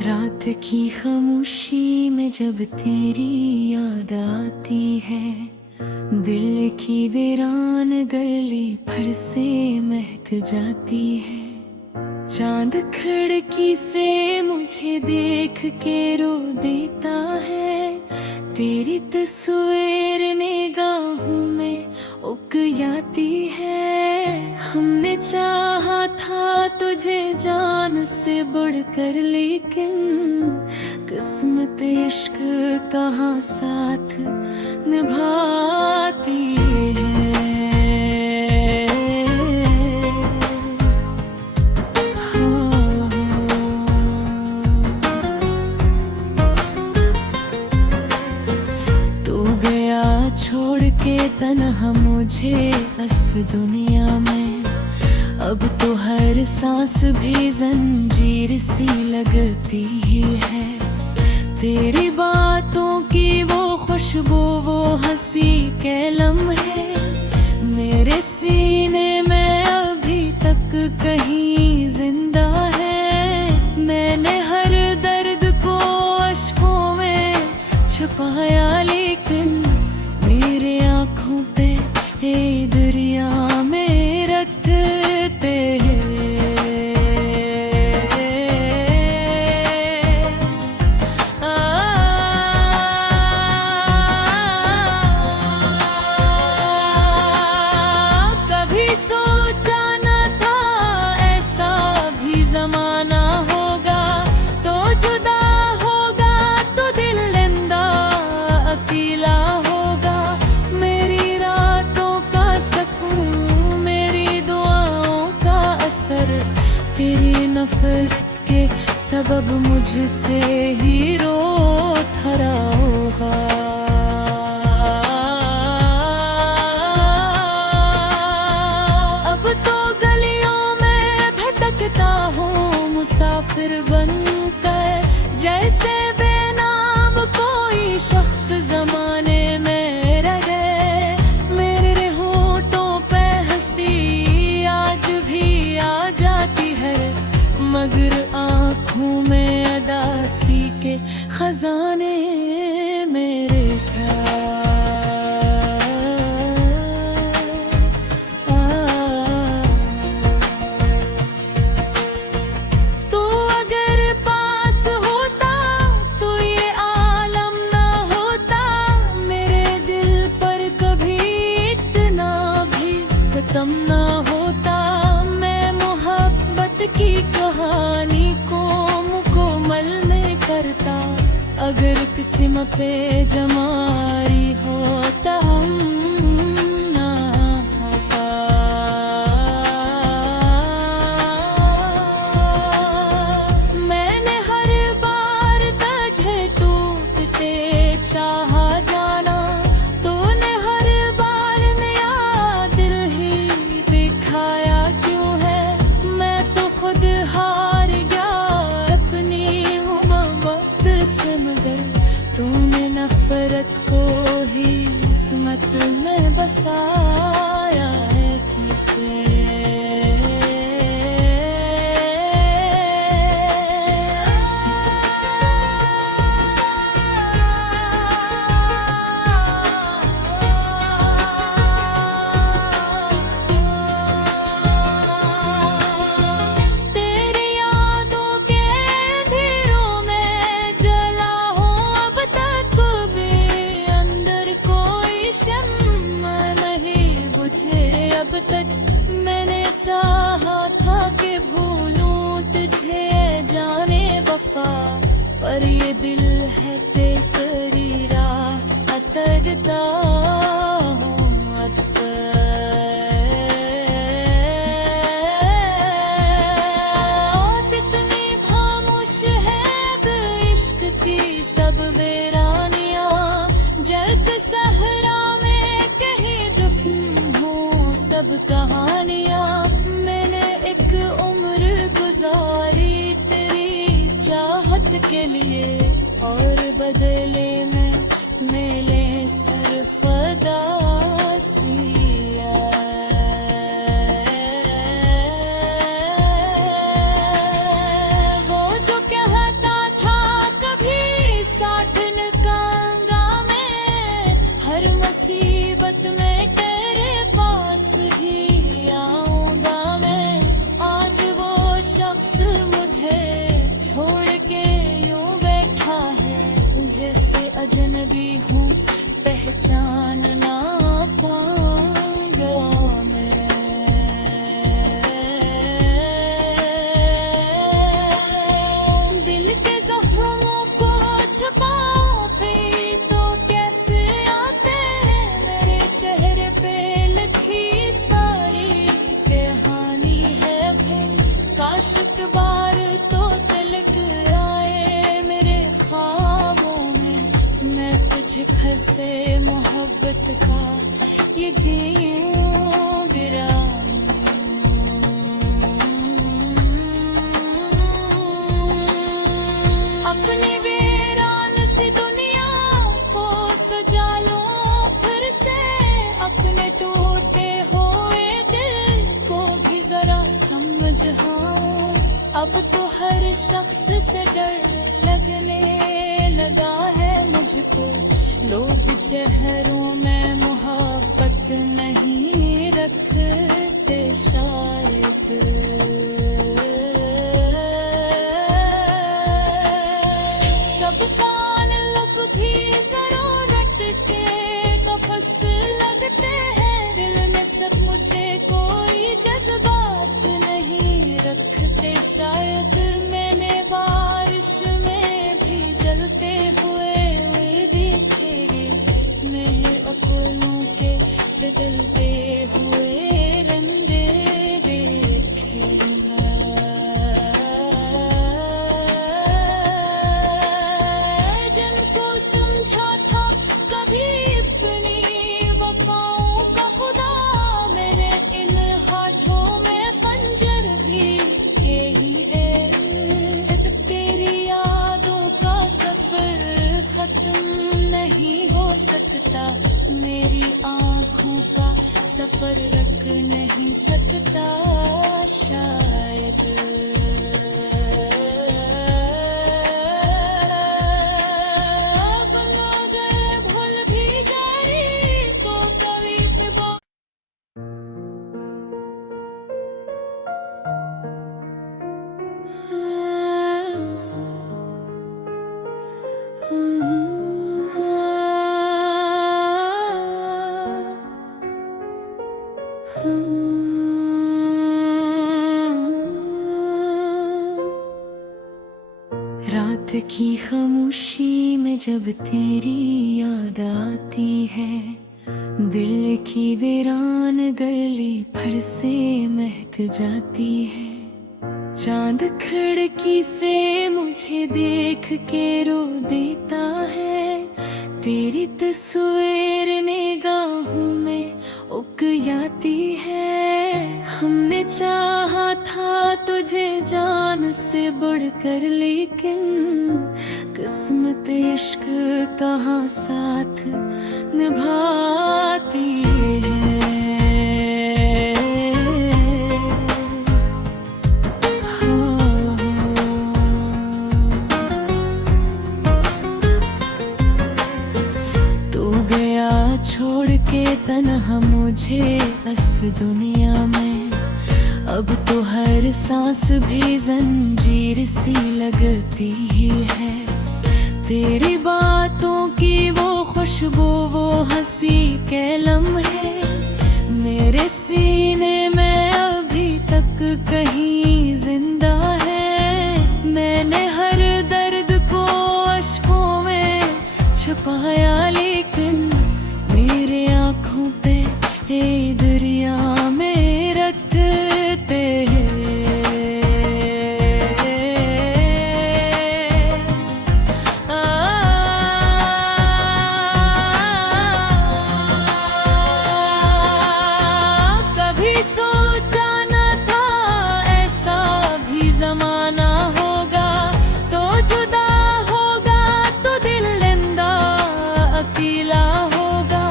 रात की खामोशी में जब तेरी याद आती है, दिल की वीरान गली भर से महक जाती है। चांद खिड़की से मुझे देख के रो देता है, तेरी तस्वीर निगाहों में उकयाती है। हमने चाहा था तुझे जान से बढ़कर, लेकिन किस्मत इश्क कहाँ साथ निभाती है। तू गया छोड़ के तन्हा मुझे इस दुनिया में, अब तो हर सांस भी जंजीर सी लगती ही है। तेरी बातों की वो खुशबू, वो हंसी के लम्हे मेरे सीने में अभी तक कहीं जिंदा है। मैंने हर दर्द को अश्कों में छुपाया, लेकिन मेरे आँखों पे ये दरिया में रटते हैं। कभी सोचा न था ऐसा भी जमाना होगा, तो जुदा होगा तो दिल लेंदा अकेला होगा। मेरी रातों का सकून, मेरी दुआओं का असर, तेरी नफरत के सबब मुझसे ही रोत हरा होगा। अब तो गलियों में भटकता हूँ मुसाफिर बनकर, जैसे बेनाम कोई शख्स जमाने में रह गए। मेरे होठों पे हंसी आज भी आ जाती है, मगर आँखों में अदासी के खजाने मेरे तू अगर पास होता तो ये आलम ना होता, मेरे दिल पर कभी इतना भी सितम ना होता। मैं मोहब्बत की कहानी को मुकम्मल में करता, अगर किस्म पे जमारी होता हम ना होता। मैंने हर बार तुझे टूटते चाहा जाना, तूने हर बार नया दिल ही दिखाया क्यों है। मैं तो खुद हार गया अपनी मोहब्बत से, मगर तूने नफरत को ही किस्मत में बसाया है। तेरी यादों के अंधेरों में जला हूँ अब तक भी, अंदर कोई शम्मा नहीं बुझे अब तक। मैंने चाहा था कि भूलूं तुझे जाने वफा, पर ये दिल है तेरी राह अतरता हूँ कितनी खामोश है अब इश्क की सब वीरानियाँ, जैसे सहरा में कहीं दफन हो सब कहानियाँ। मैंने एक उम्र गुजारी तेरी चाहत के लिए, और बदले में मिले सरफदा सिया। से मोहब्बत का ये यूं वीरान। अपनी वीरान सी दुनिया को सजा लो फिर से, अपने टूटे हुए दिल को भी जरा समझाओ। अब तो हर शख्स से डर लगने लगा है मुझको, लोग चेहरों में मोहब्बत नहीं रखते शायद। सब कान लब भी जरूरत के कफस लगते हैं, दिल में सब मुझे कोई जज्बात नहीं रखते शायद। मैंने बारिश में भी जलते हुए देखेंगे, मेरे अपनों के बदलते हुए रंगे देखे हैं। जिनको समझा था कभी अपनी वफाओं का खुदा, मेरे इन हाथों में खंजर भी यही है। तेरी यादों का सफर खत्म नहीं हो सकता, मेरी आँखों का सफर रख नहीं सकता शायद। भुला गए भूल भी गई तो कभी भी रात की खामोशी में जब तेरी याद आती है, दिल की वीरान गली भर से महक जाती है। चांद खिड़की से मुझे देख के रो देता है, तेरी तस्वीर निगाहों में उकयाती है। हमने चाहा था तुझे जान से बढ़कर, लेकिन किस्मत इश्क कहाँ साथ निभाती है। तू गया छोड़ के तन्हा मुझे इस दुनिया में, अब तो हर सांस भी जंजीर सी लगती ही है। तेरी बातों की वो खुशबू, वो हंसी के लम्हे मेरे सीने में अभी तक कहीं जिंदा है। मैंने हर दर्द को अश्कों में छुपाया, लेकिन मेरे आँखों पे ये दरिया में रखते हैं। कभी सोचा न था ऐसा भी जमाना होगा, तो जुदा होगा तो दिल लेंदा अकेला होगा।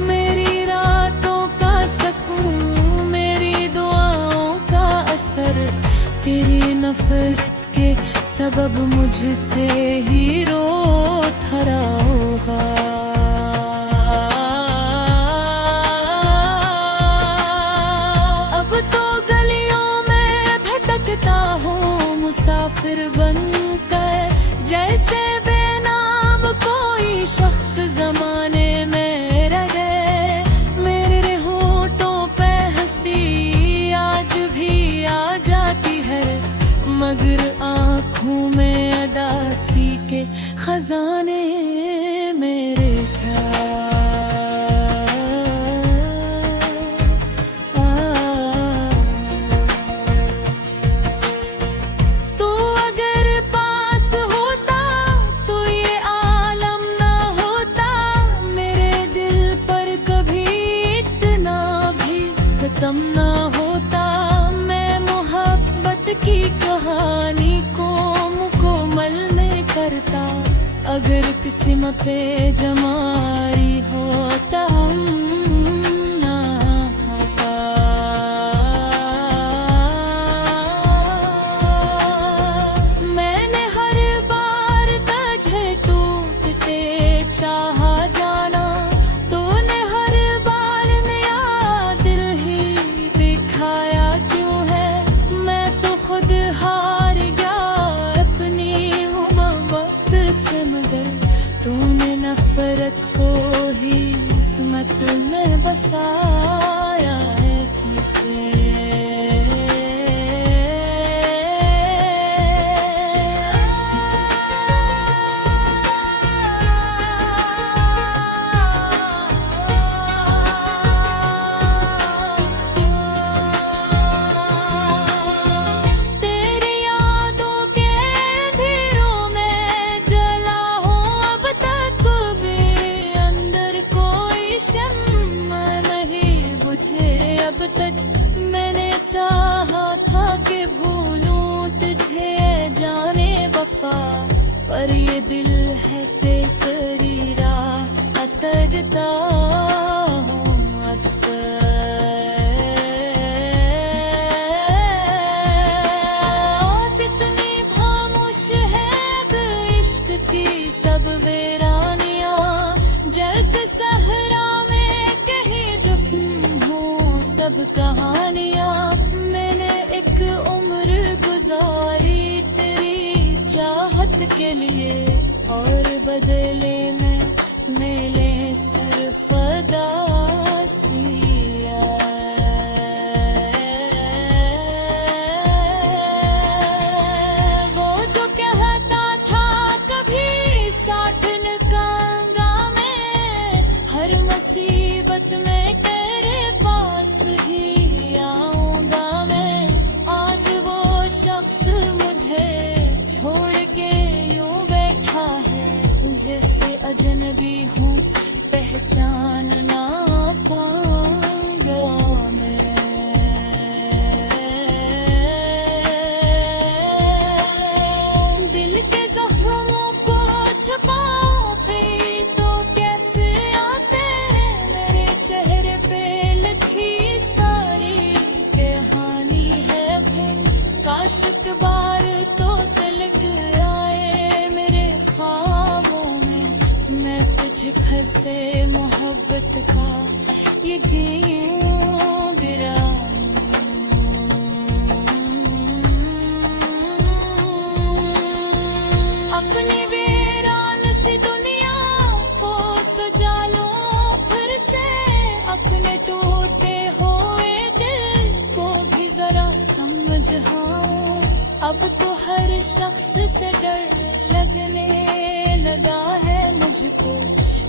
मेरी रातों का सकून, मेरी दुआओं का असर, तेरी नफरत के सबब मुझसे ही रो थरा होगा। अब तो गलियों में भटकता हूँ मुसाफिर बनकर, जैसे बेनाम कोई शख्स जमाने में रह गए। मेरे होठों पे हंसी आज भी आ जाती है, मगर आँखों में अदासी के खजाने मेरे सितम ना होता, मैं मोहब्बत की कहानी को मुकम्मल में करता। अगर किस्म पे जमारी होता हम ना होता। मैंने हर बार तुझे टूटते चाहा जाना, तूने हर बार नया दिल ही दिखाया क्यों है। मैं तो खुद हार गया अपनी मोहब्बत से, मगर तूने नफरत को ही किस्मत में बसाया है। तेरी यादों के अंधेरों में जला हूँ अब तक भी, अंदर कोई शम्मा नहीं बुझे अब तक। मैंने चाहा था कि भूलूं तुझे जाने वफा, पर ये दिल है तेरी राह अतरता हूँ अब तक। कितनी खामोश है अब इश्क की सब वीरानियाँ, जैसे सहरा में कहीं दफन हो सब कहानियाँ। मैंने एक उम्र गुजारी तेरी चाहत के लिए, और बदले में मिले सरफदा सिया। वो जो कहता था कभी साथ न कहूंगा मैं, हर मुसीबत में तेरे पास ही आऊंगा मैं। आज वो शख्स मुझे छोड़ के यूं बैठा है, जैसे अजनबी हूँ पहचान ना पाऊंगा मैं। दिल के जख्मों को छुपाऊं भी तो कैसे आते हैं, मेरे चेहरे पे लिखी सारी कहानी है भाई। काश एक बार तो तलक आए मेरे ख्वाबों में, मैं तुझे घर से मोहब्बत का ये गीत गिराऊं। अपनी वीरान सी दुनिया को सजा लूं फिर से, अपने टूटे हुए दिल को भी जरा समझाऊं। अब तो हर शख्स से डर लगने लगा है मुझको,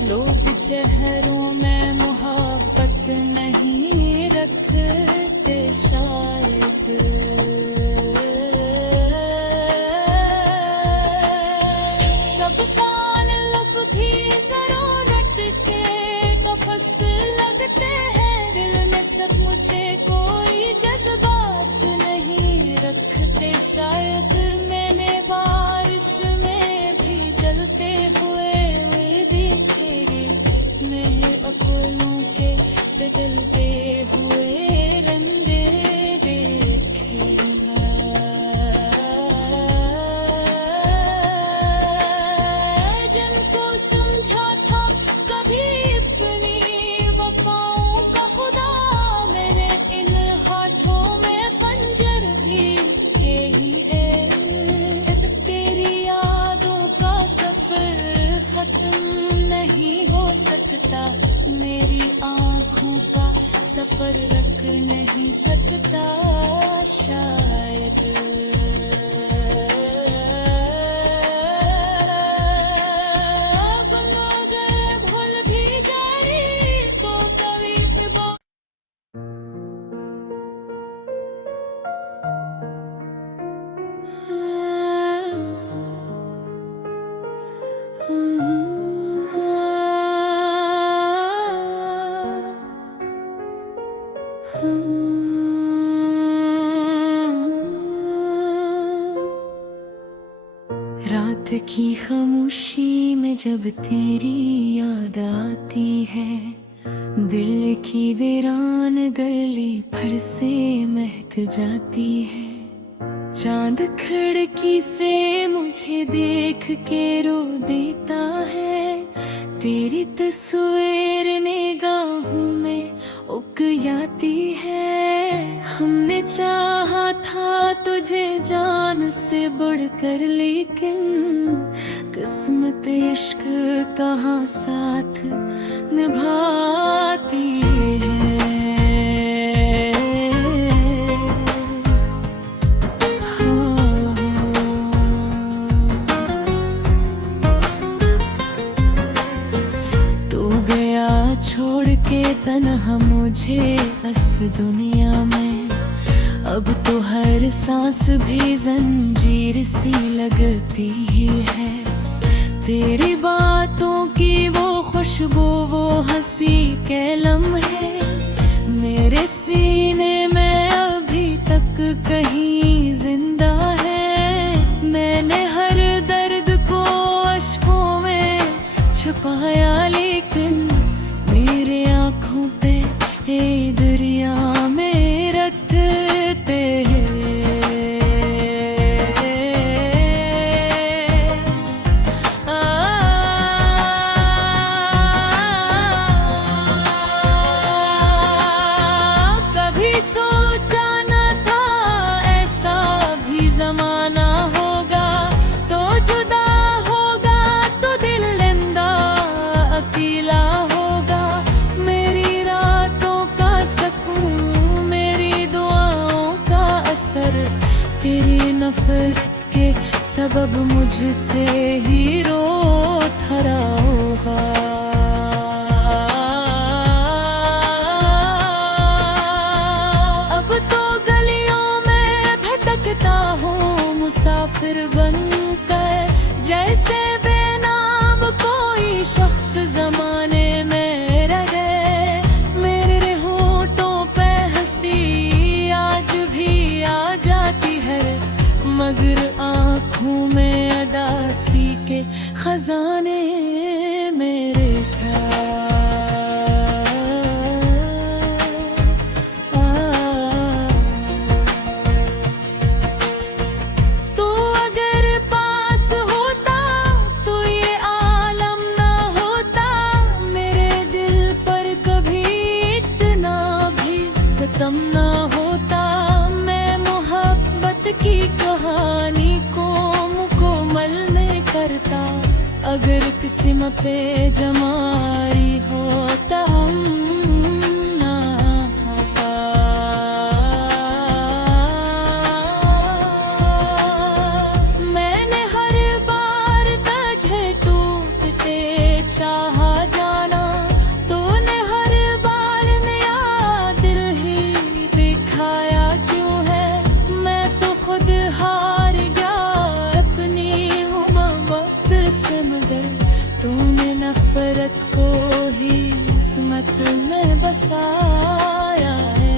लोग चेहरों में मोहब्बत नहीं रखते शायद। सबका लब भी जरूरत के कफस लगते हैं, दिल में सब मुझे कोई जज्बात नहीं रखते शायद। मैंने बारिश में भी जलते हुए देखे रे, मेरे अकोलों के बदलते हुए रंगे देखे हैं। जिनको समझा था कभी अपनी वफाओं का खुदा, मेरे इन हाथों में खंजर भी यही है। तेरी यादों का सफर खत्म नहीं हो सकता, मेरी आँखों का सफर रख नहीं सकता शायद। अगर भूल भी जाए तो कभी फिर रात की खामोशी में जब तेरी याद आती है, दिल की वीरान गली भर से महक जाती है। चांद खिड़की से मुझे देख के रो देता है, तेरी तस्वीर निगाहों में उकयाती है। हमने चाहा था तुझे जान से बढ़कर, लेकिन किस्मत इश्क कहाँ साथ निभाती है। छोड़ के तन्हा मुझे इस दुनिया में, अब तो हर सांस भी जंजीर सी लगती ही है। तेरी बातों की वो खुशबू, वो हंसी के लम्हे मेरे सीने में अभी तक कहीं जिंदा है। मैंने हर दर्द को अश्कों में छुपाया, लेकिन मेरे आँखों पे ये दरिया में रटते हैं। कभी सोचा न था ऐसा भी जमाना होगा, तो जुदा होगा तो दिल लेंदा अकेला होगा। मेरी रातों का सकून, मेरी दुआओं का असर, तेरी नफरत के सबब मुझसे ही रोत हरा होगा। अब तो गलियों में भटकता हूँ मुसाफिर बनकर, जैसे बेनाम कोई शख्स जमाने में रह गए। मेरे होठों पे हंसी आज भी आ जाती है, मगर आँखों में अदासी के खजाने मेरे तो अगर पास होता तो ये आलम ना होता, मेरे दिल पर कभी इतना भी सितम ना होता। मैं मोहब्बत की कहानी को मुकम्मल नहीं करता, अगर किस्म पे जमारी होता हम ना होता। मैंने हर बार तुझे टूटते चाहा जाना, तूने हर बार नया दिल ही दिखाया क्यों है। मैं तो खुद हार गया अपनी मोहब्बत से, मगर तूने नफरत को ही किस्मत में बसाया है।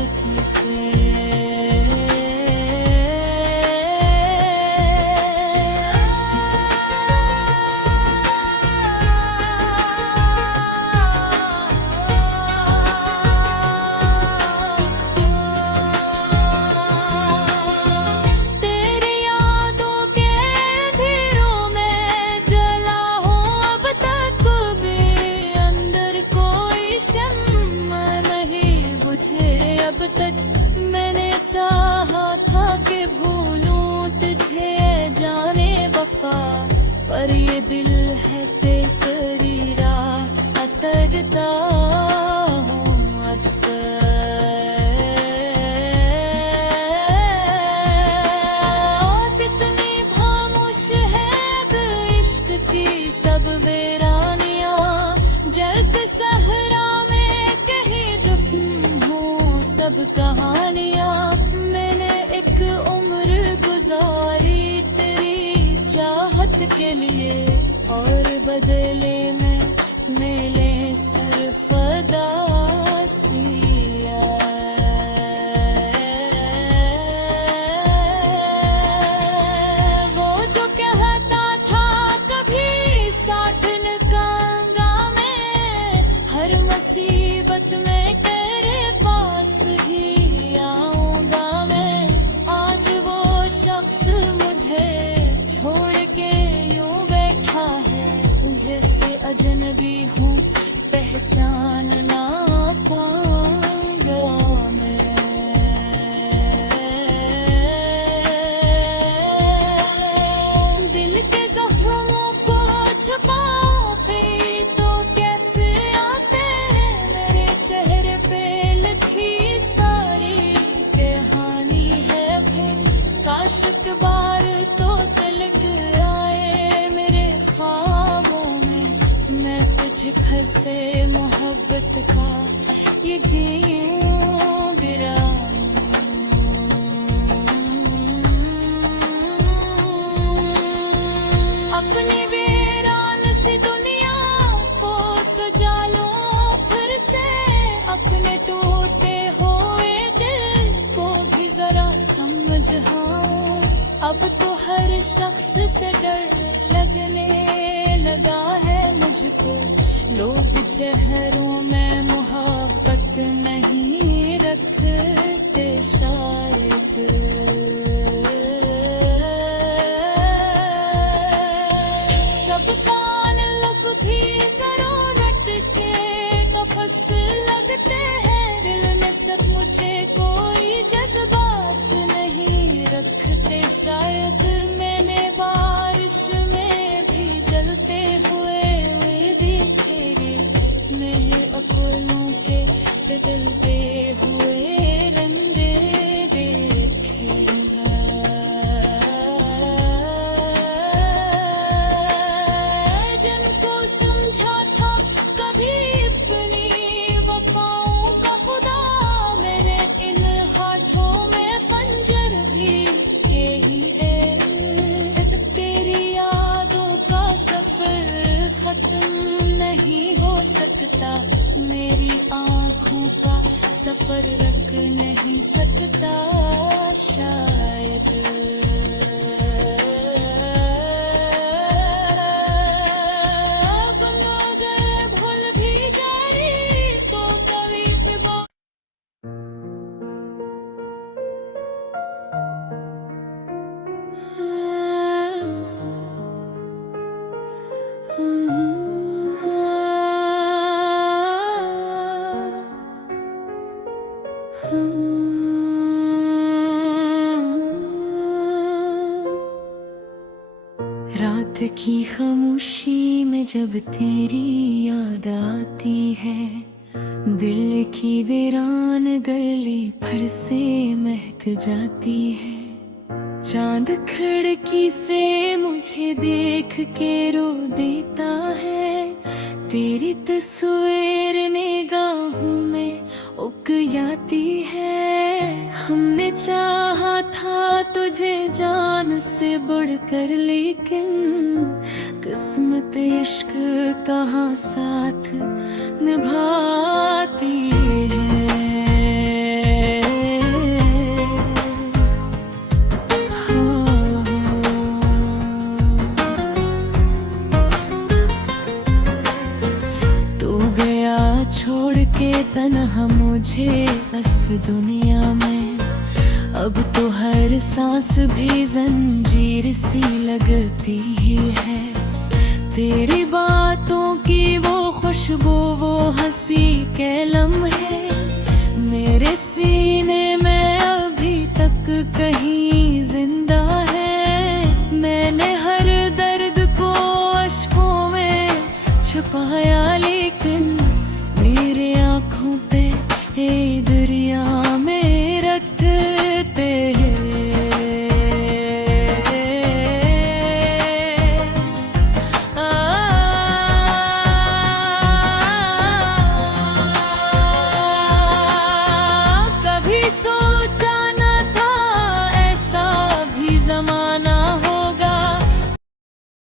तेरी यादों के अंधेरों में जला हूँ अब तक भी, अंदर कोई शम्मा नहीं बुझे अब तक। मैंने चाहा था कि भूलूं तुझे जाने वफा, पर ये दिल है तेरी राह अतरता हूँ अब तक। कितनी खामोश है अब इश्क की सब वीरानियाँ, जैसे सहरा में कहीं दफन हो सब कहानियाँ। मैंने एक उम्र गुजारी तेरी चाहत के लिए, और बदले में मिले सरफदा सिया। हंसे मोहब्बत का ये गेम वीरान। अपनी वीरान सी दुनिया को सजा लो फिर से, अपने टूटे हुए दिल को भी जरा समझाओ। अब तो हर शख्स से डर लगने लगा है मुझको, लोग चेहरों में मोहब्बत नहीं रखते शायद। सब कान लब भी जरूरत के कफस लगते हैं, दिल में सब मुझे कोई जज्बात नहीं रखते शायद। मैंने बारिश में भी जलते हुए देखे रे, मेरे अकोलों के बदलते हुए रंगे देखे हैं। जिनको समझा था कभी अपनी वफाओं का खुदा, मेरे इन हाथों में खंजर भी यही है। तेरी यादों का सफर खत्म नहीं हो सकता, मेरी आँखों का सफर रख नहीं सकता शायद। अब अगर भूल भी जाए तो कभी भी रात की खामोशी में जब तेरी याद आती है, दिल की वीरान गली भर से महक जाती है। चांद खिड़की से मुझे देख के रो देता है, तेरी तस्वीर निगाहों में उकयाती है। हमने चाहा था तुझे जान से बढ़कर, लेकिन किस्मत इश्क कहाँ साथ निभाती है। छोड़ के तन्हा मुझे इस दुनिया में, अब तो हर सांस भी जंजीर सी लगती ही है। तेरी बातों की वो खुशबू, वो हंसी के लम्हे मेरे सीने में अभी तक कहीं जिंदा है। मैंने हर दर्द को अश्कों में छुपाया, लेकिन मेरे आँखों पे ये दरिया में रखते हैं। कभी